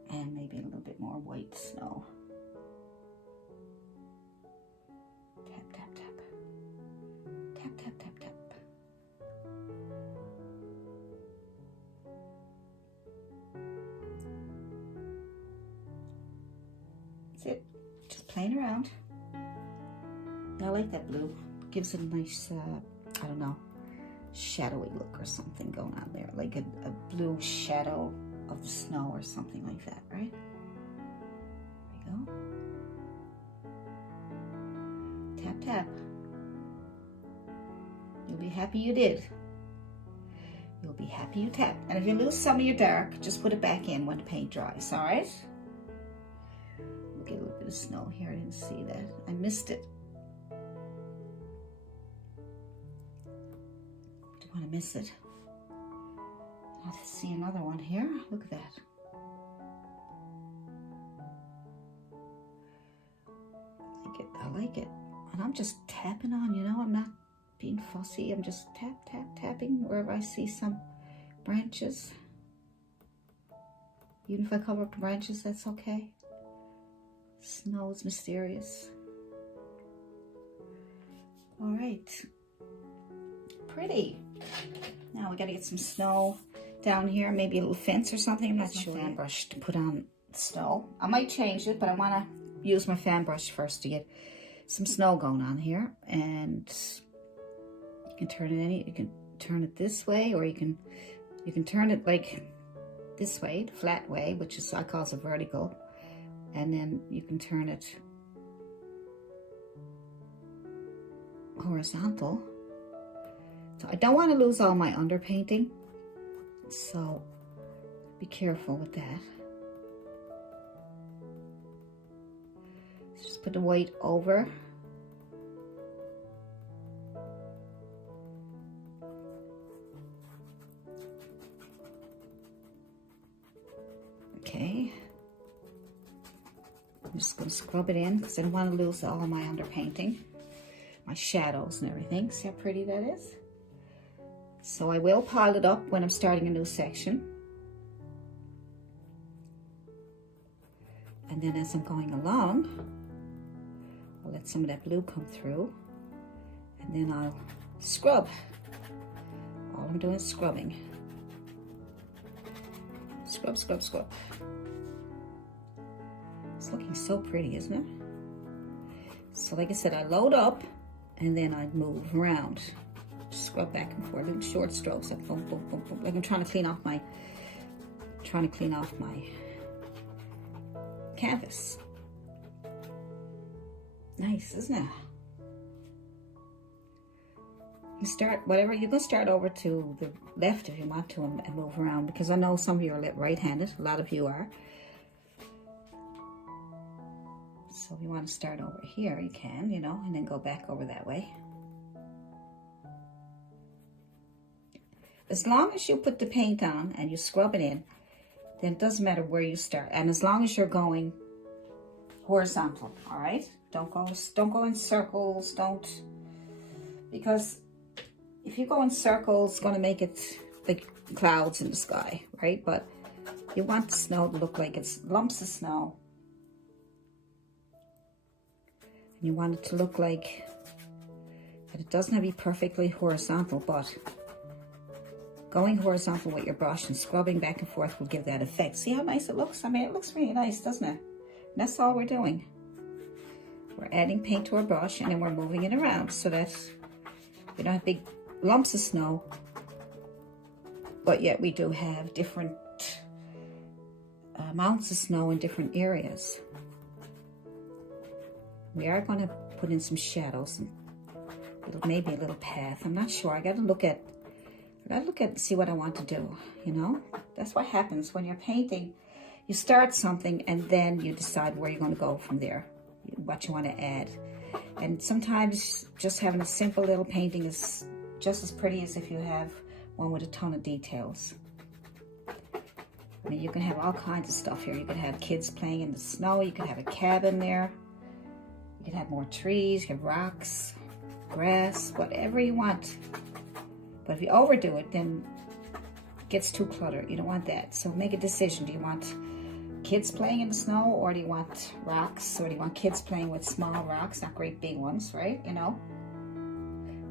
And maybe a little bit more white snow. Tap, tap, tap. Tap, tap, tap, tap. playing around. I like that blue. Gives it a nice, I don't know, shadowy look or something going on there. Like a blue shadow of the snow or something like that, right? There we go. Tap, tap. You'll be happy you did. You'll be happy you tapped. And if you lose some of your dark, just put it back in when the paint dries, all right? We'll get a little bit of snow here. I didn't see that. I missed it. Don't want to miss it. I'll see another one here. Look at that. I like it. I like it. And I'm just tapping on, you know, I'm not being fussy. I'm just tap, tap, tapping wherever I see some branches. Even if I cover up the branches, that's okay. Snow is mysterious. All right. Pretty. Now we gotta get some snow down here, maybe a little fence or something. I'm not sure. Fan brush to put on the snow. I might change it, but I wanna use my fan brush first to get some snow going on here. And you can turn it you can turn it this way, or you can turn it like this way, the flat way, which is I call it vertical, and then you can turn it horizontal. So I don't want to lose all my underpainting, so be careful with that. Just put the white over. Okay, I'm just going to scrub it in because I don't want to lose all of my underpainting, my shadows and everything. See how pretty that is? So I will pile it up when I'm starting a new section. And then as I'm going along, I'll let some of that blue come through, and then I'll scrub. All I'm doing is scrubbing. Scrub, scrub, scrub. It's looking so pretty, isn't it? So like I said, I load up and then I move around. Scrub back and forth, little short strokes, like boom, boom, boom, boom. Like I'm trying to clean off my canvas. Nice, isn't it? You start whatever, you can start over to the left if you want to and move around, because I know some of you are right-handed, a lot of you are. So if you want to start over here, you can, you know, and then go back over that way. As long as you put the paint on and you scrub it in, then it doesn't matter where you start. And as long as you're going horizontal, all right? Don't go in circles, because if you go in circles, it's gonna make it like clouds in the sky, right? But you want the snow to look like it's lumps of snow. And you want it to look like that it doesn't have to be perfectly horizontal, but going horizontal with your brush and scrubbing back and forth will give that effect. See how nice it looks? I mean, it looks really nice, doesn't it? And that's all we're doing. We're adding paint to our brush and then we're moving it around so that we don't have big lumps of snow, but yet we do have different amounts of snow in different areas. We are going to put in some shadows and maybe a little path. I'm not sure. I got to look at and see what I want to do, you know? That's what happens when you're painting. You start something and then you decide where you're going to go from there, what you want to add. And sometimes just having a simple little painting is just as pretty as if you have one with a ton of details. I mean, you can have all kinds of stuff here. You could have kids playing in the snow. You could have a cabin there. You could have more trees, you have rocks, grass, whatever you want. But if you overdo it, then it gets too cluttered. You don't want that. So make a decision. Do you want kids playing in the snow, or do you want rocks, or do you want kids playing with small rocks, not great big ones, right? You know?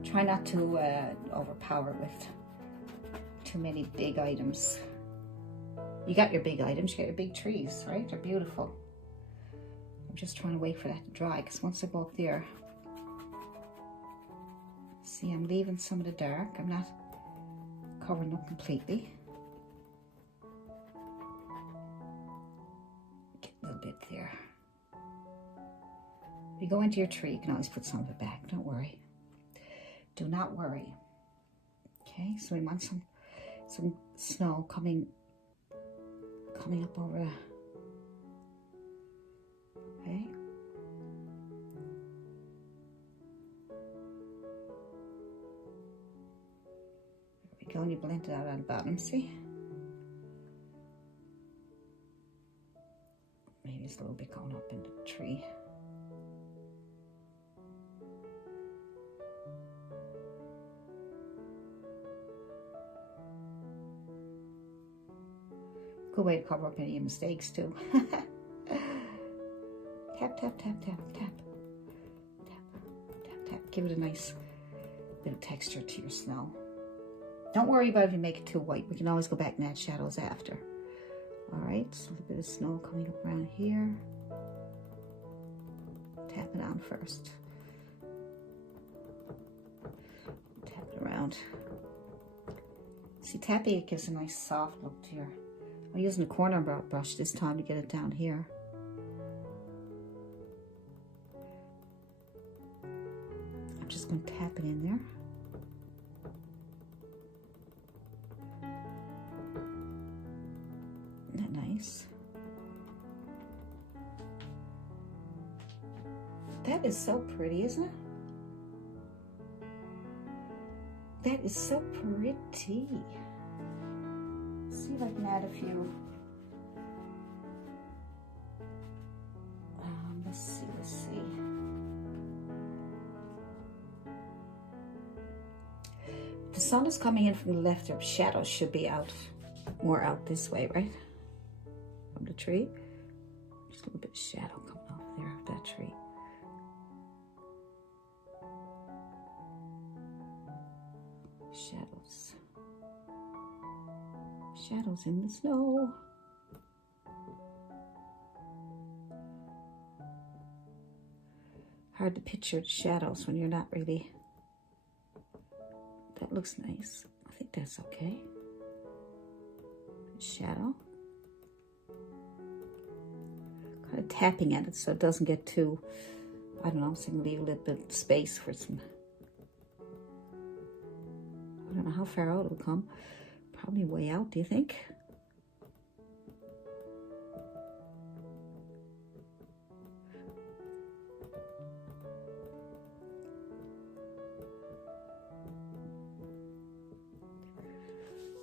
Try not to overpower it with too many big items. You got your big items, you got your big trees, right? They're beautiful. I'm just trying to wait for that to dry, because once I go up there, see, I'm leaving some of the dark. I'm not covering up completely. Get a little bit there. If you go into your tree, you can always put some of it back. Don't worry. Do not worry. Okay, so we want some snow coming up over. Okay. There we go, and you blend it out on the bottom, see? Maybe it's a little bit going up in the tree. Good way to cover up any of your mistakes too. Tap, tap, tap, tap, tap, tap, tap, tap. Give it a nice bit of texture to your snow. Don't worry about if you make it too white. We can always go back and add shadows after. All right, so a little bit of snow coming up around here. Tap it on first. Tap it around. See, tapping it gives a nice soft look to your. I'm using a corner brush this time to get it down here. I'm just going to tap it in there. Isn't that nice? That is so pretty, isn't it? That is so pretty. See if I can add a few. Let's see. The sun is coming in from the left. Your shadows should be out, more out this way, right? From the tree. Just a little bit of shadow coming off there of that tree. Shadows. Shadows in the snow. Hard to picture the shadows when you're not really. That looks nice. I think that's okay. Shadow. Kind of tapping at it so it doesn't get too, I don't know, so you can leave a little bit of space for some. I don't know how far out it'll come. Probably way out, do you think?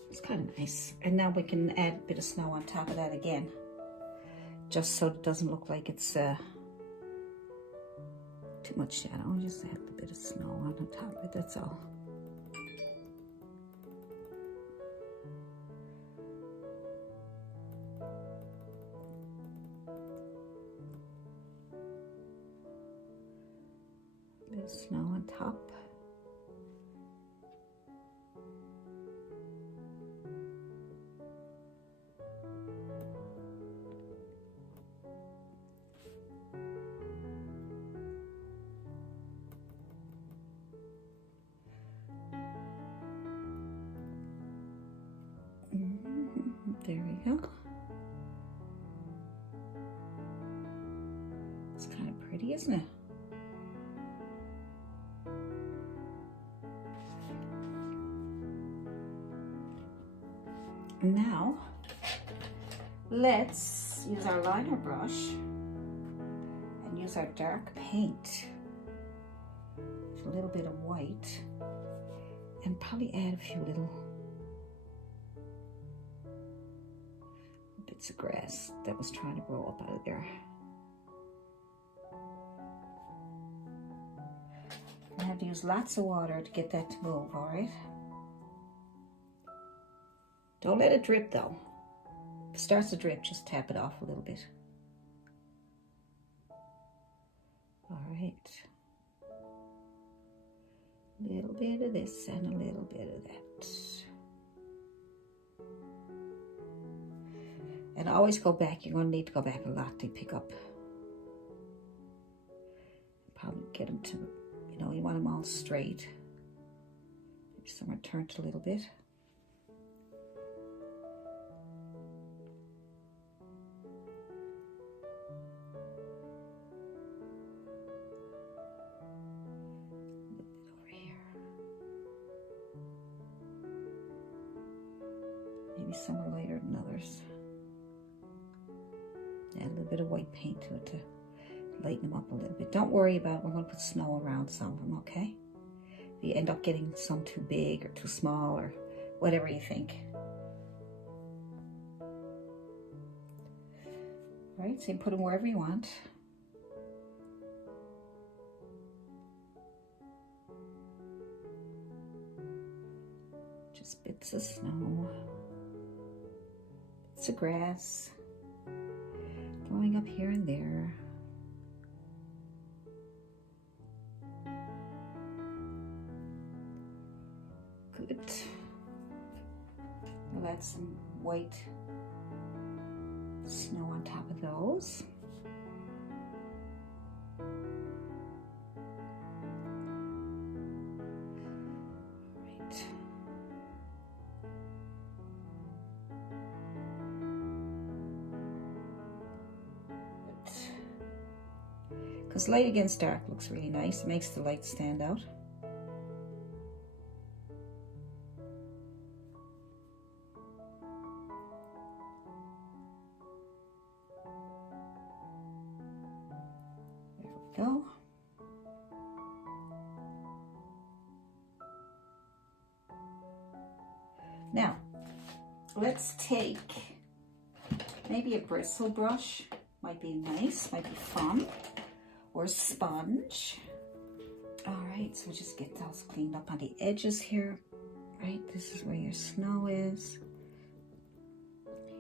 It's kind of nice. And now we can add a bit of snow on top of that again. Just so it doesn't look like it's too much shadow. Just add a bit of snow on top of it, that's all. Snow on top. There we go. It's kind of pretty, isn't it? Now, let's use our liner brush and use our dark paint, a little bit of white, and probably add a few little bits of grass that was trying to grow up out of there. I have to use lots of water to get that to move, all right? Don't let it drip though. If it starts to drip, just tap it off a little bit. All right. A little bit of this and a little bit of that. And always go back. You're going to need to go back a lot to pick up get them to, you know, you want them all straight. Maybe some are turned a little bit. Maybe some are lighter than others. Add a little bit of white paint to it to lighten them up a little bit. Don't worry about it. We're going to put snow around some of them, okay? If you end up getting some too big or too small or whatever you think. All right, so you put them wherever you want. Just bits of snow. Bits of grass. Going up here and there. Good. We'll add some white snow on top of those. Right. Because light against dark looks really nice. It makes the light stand out. There we go. Now, let's take maybe a bristle brush. Might be nice, might be fun. Or sponge. All right, so just get those cleaned up on the edges here. Right, this is where your snow is.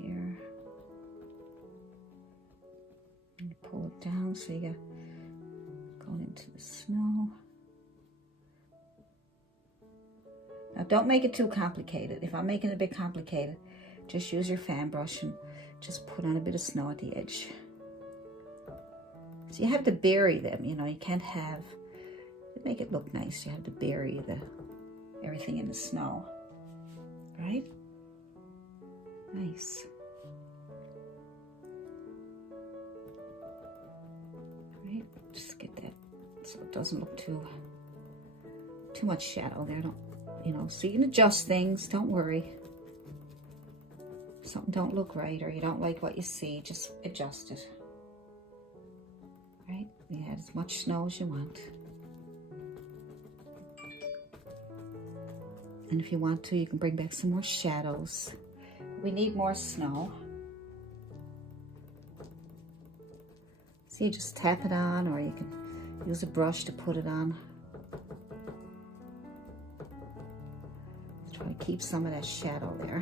Here. And pull it down so you got going into the snow. Now don't make it too complicated. If I'm making it a bit complicated, just use your fan brush and just put on a bit of snow at the edge. So you have to bury them, you know, you can't have, to make it look nice, you have to bury everything in the snow, right? Nice. Right, just get that so it doesn't look too much shadow there, don't, you know, so you can adjust things, don't worry. If something don't look right or you don't like what you see, just adjust it. Right, you add as much snow as you want. And if you want to, you can bring back some more shadows. We need more snow. So you just tap it on, or you can use a brush to put it on. Try to keep some of that shadow there.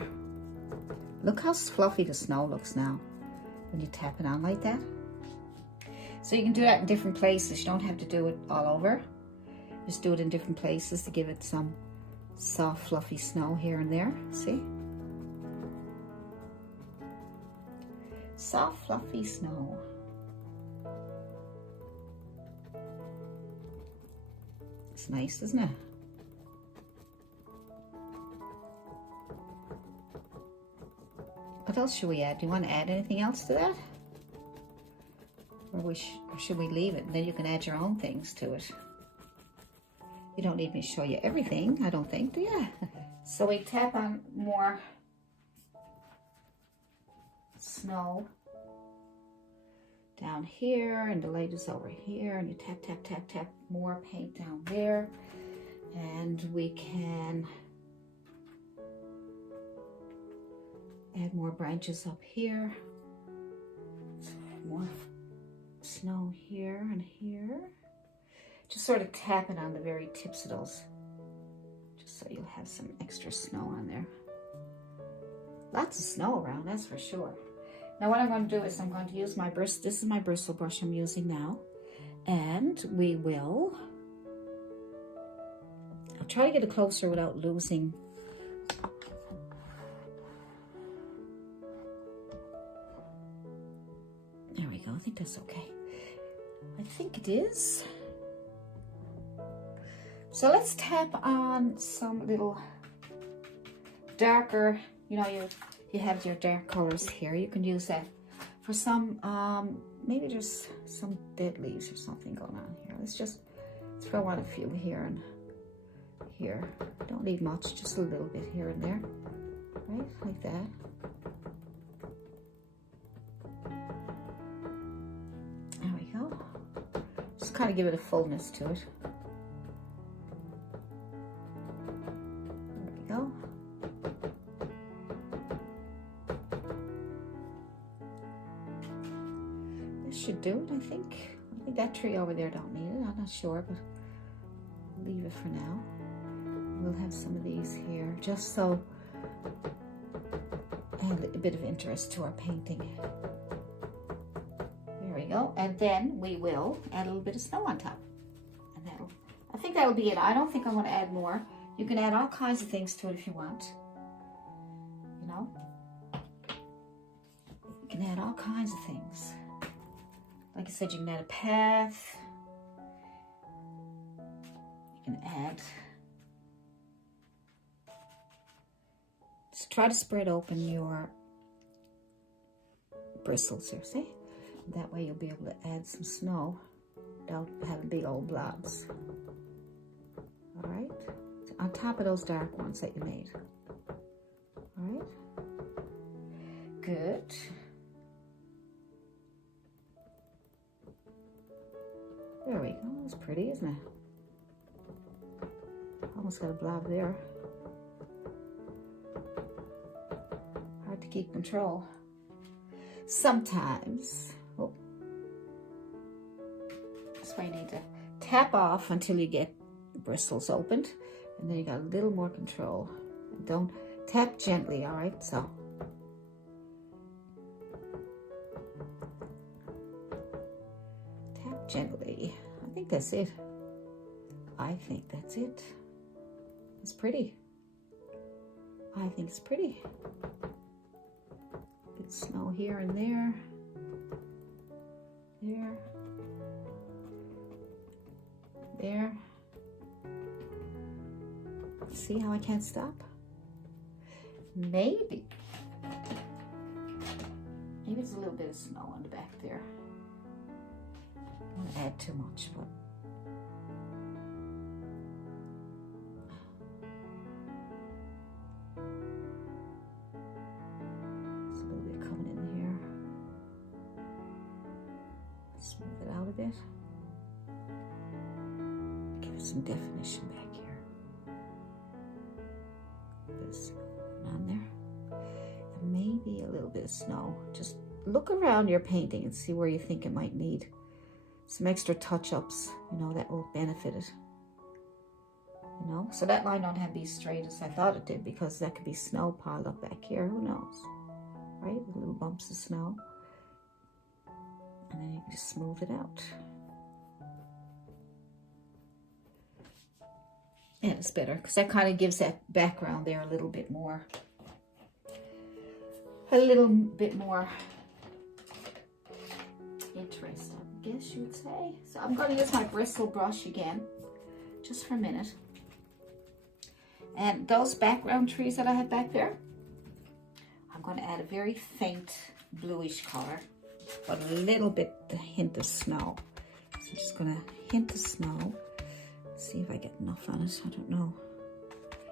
Look how fluffy the snow looks now when you tap it on like that. So you can do that in different places. You don't have to do it all over. Just do it in different places to give it some soft, fluffy snow here and there. See? Soft, fluffy snow. It's nice, isn't it? What else should we add? Do you want to add anything else to that? Or should we leave it? And then you can add your own things to it. You don't need me to show you everything, I don't think, do you? So we tap on more snow down here, and the light is over here, and you tap, tap, tap, tap more paint down there. And we can add more branches up here. More snow here and here. Just sort of tap it on the very tips of those, just so you'll have some extra snow on there. Lots of snow around, that's for sure. Now what I'm going to do is I'm going to use my bristle. This is my bristle brush I'm using now. And we will, I'll try to get it closer without losing. There we go, I think that's okay. I think it is. So let's tap on some little darker, you know, you have your dark colors here. You can use that for some, maybe there's some dead leaves or something going on here. Let's just throw on a few here and here. Don't need much, just a little bit here and there, right? Like that. There we go. Just kind of give it a fullness to it. There we go. This should do it, I think. I think that tree over there don't need it. I'm not sure, but I'll leave it for now. We'll have some of these here, just so add a bit of interest to our painting. There we go. And then we will add a little bit of snow on top. And I think that'll be it. I don't think I want to add more. You can add all kinds of things to it if you want. You know? You can add all kinds of things. Like I said, you can add a path. You can add... Just try to spread open your bristles here, see? That way you'll be able to add some snow without having big old blobs. All right? So on top of those dark ones that you made. All right? Good. There we go. That's pretty, isn't it? Almost got a blob there. Hard to keep control. Sometimes, oh, that's why you need to tap off until you get the bristles opened, and then you got a little more control. Don't tap gently, all right? So. Tap gently. I think that's it. I think that's it. It's pretty. I think it's pretty. Bit snow here and there. There. There. See how I can't stop? Maybe there's a little bit of snow on the back there. I don't want to add too much, but there's a little bit coming in here. Smooth it out a bit. Give it some definition back here. A bit of snow on there. And maybe a little bit of snow. Just look around your painting and see where you think it might need some extra touch-ups, you know, that will benefit it. You know, so that line don't have to be straight as I thought it did, because that could be snow piled up back here. Who knows, right? With little bumps of snow. And then you can just smooth it out. And it's better because that kind of gives that background there a little bit more interest, I guess you'd say. So I'm going to use my bristle brush again, just for a minute. And those background trees that I have back there, I'm going to add a very faint bluish color, but a little bit, a hint of snow. So I'm just going to hint of snow. See if I get enough on it. I don't know.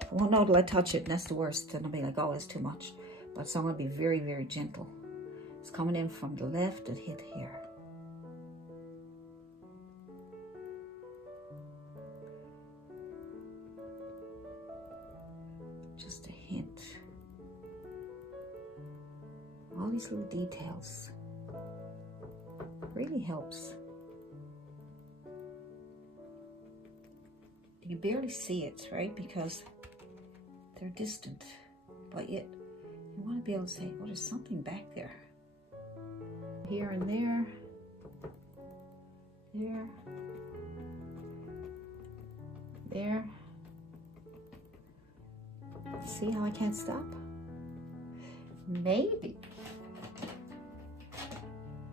I won't know till I touch it, and that's the worst. And I'll be like, oh, it's too much. But so I'm going to be very, very gentle. It's coming in from the left and hit here. Just a hint. All these little details really helps. You barely see it, right? Because they're distant. But yet, you want to be able to say, oh, there's something back there. Here and there. There. There. See how I can't stop? Maybe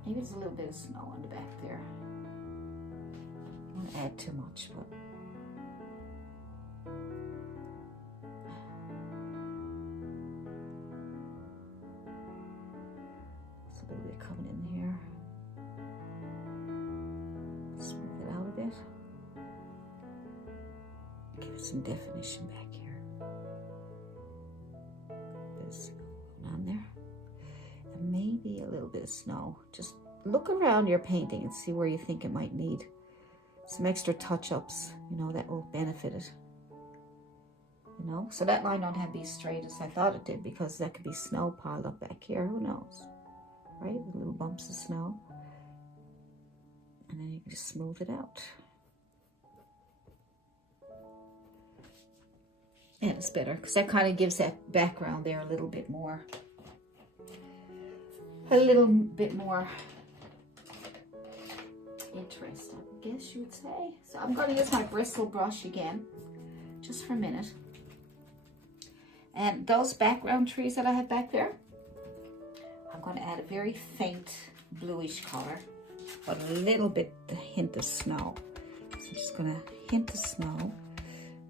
there's a little bit of snow on the back there. I don't want to add too much, but some definition back here. There's snow on there. And maybe a little bit of snow. Just look around your painting and see where you think it might need some extra touch-ups, you know, that will benefit it. You know, so that line don't have to be straight as I thought it did, because that could be snow piled up back here, who knows, right? Little bumps of snow. And then you can just smooth it out. And it's better, because that kind of gives that background there a little bit more interest, I guess you would say. So I'm going to use my bristle brush again, just for a minute. And those background trees that I have back there, I'm going to add a very faint bluish color, but a little bit, a hint of snow. So I'm just going to hint of snow.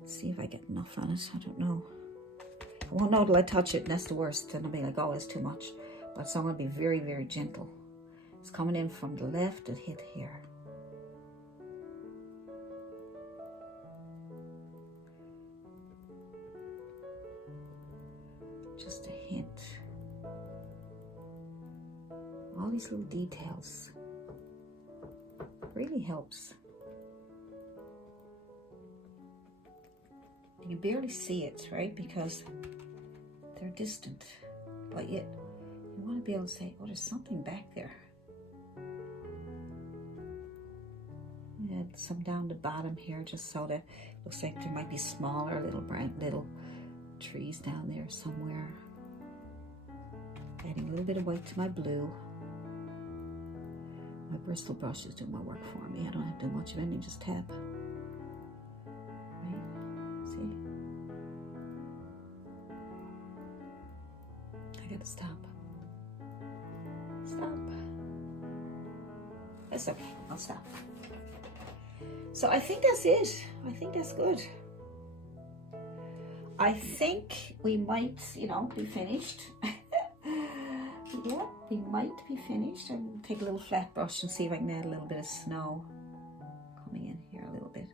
See if I get enough on it. I don't know. I won't know till I touch it, and that's the worst. And I'll be like, oh, it's too much. But so I'm going to be very, very gentle. It's coming in from the left, it hit here. Just a hint. All these little details really helps. You can barely see it, right? Because they're distant. But yet, you want to be able to say, oh, there's something back there. Add some down the bottom here, just so that it looks like there might be smaller little trees down there somewhere. Adding a little bit of white to my blue. My bristle brush is doing my work for me. I don't have to do much of anything, just tap. Right? See? I gotta stop. Stop. That's okay, I'll stop. So I think that's it. I think that's good. I think we might, you know, be finished. Yeah, we might be finished. I'm going to take a little flat brush and see if I can add a little bit of snow coming in here a little bit.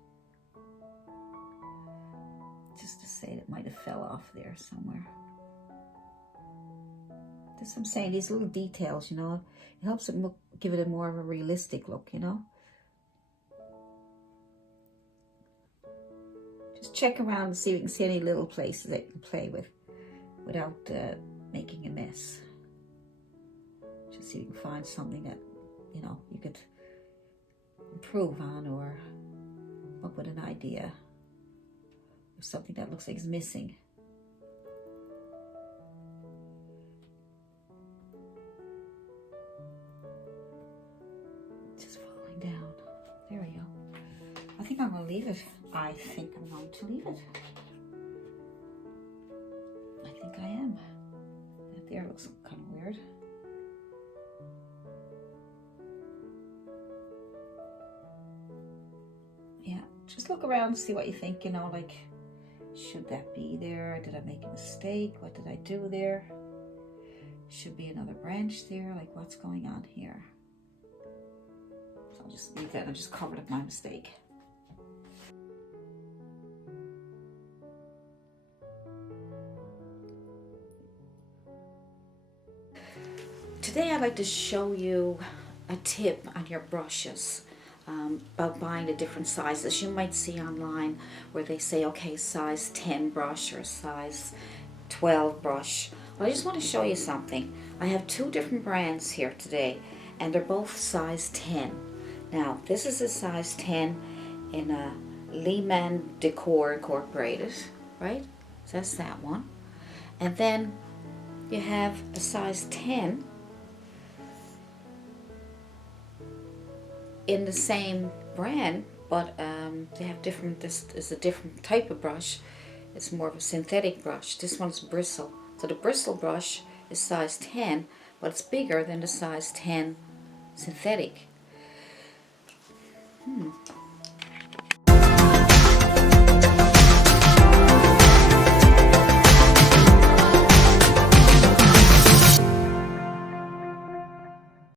Just to say that might have fell off there somewhere. That's what I'm saying, these little details, you know, it helps it look, give it a more of a realistic look, you know. Just check around and see if you can see any little places that you can play with without making a mess. Just see if you can find something that, you know, you could improve on, or come up with an idea, or something that looks like it's missing. Just falling down. There we go. I think I'm going to leave it. I think I'm going to leave it. I think I am. That there looks kind of weird. Yeah, just look around and see what you think, you know, like, should that be there? Did I make a mistake? What did I do there? Should be another branch there, like what's going on here? So I'll just leave that and just covered up my mistake. Today I'd like to show you a tip on your brushes about buying the different sizes. You might see online where they say, okay, size 10 brush or size 12 brush. Well, I just want to show you something. I have two different brands here today, and they're both size 10. Now, this is a size 10 in a Lehman Decor Incorporated, right? So that's that one. And then you have a size 10 in the same brand, but they have different, this is a different type of brush. It's more of a synthetic brush. This one's Bristle. So the Bristle brush is size 10, but it's bigger than the size 10 synthetic.